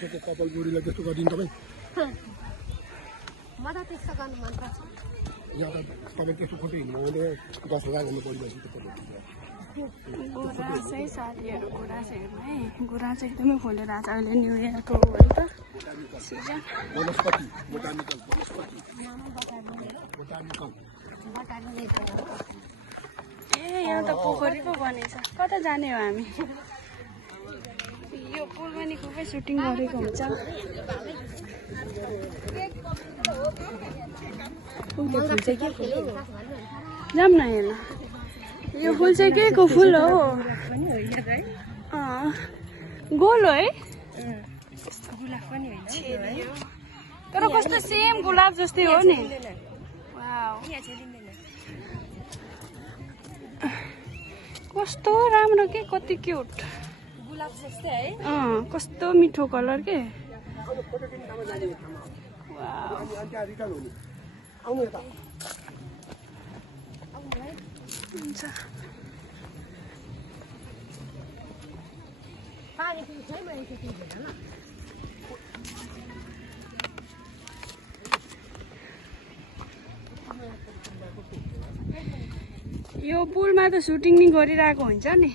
बसेको कपाल बुढीलाई त्यस्तो गरिदिनु तपाईँ म त त्यस्तो गर्नु मन पर्छ यहाँ त तपाईँ त्यस्तो फोटो हिँड्नु भने 10,000 गर्नु परिरहेको छ गुराँसै साथीहरू गुराँसहरूमा है गुराँस एकदमै फुलेर आएको छ अहिले न्यु इयरको हो त सिजन वनस्पति बोटानिकल ए यहाँ त पोखरी पो बनेछ कता जाने हो हामी यो पुलमा नि खुबै सुटिङ गरेको हुन्छ जाऊँ न हेर्न यो फुल चाहिँ के को फुल हो गोल हो है तर कस्तो सेम गुलाब जस्तै हो नि कस्तो राम्रो के कति क्युट गुलाब जस्तै है कस्तो मिठो कलर के हुन्छ यो पुलमा त सुटिङ नि गरिरहेको हुन्छ नि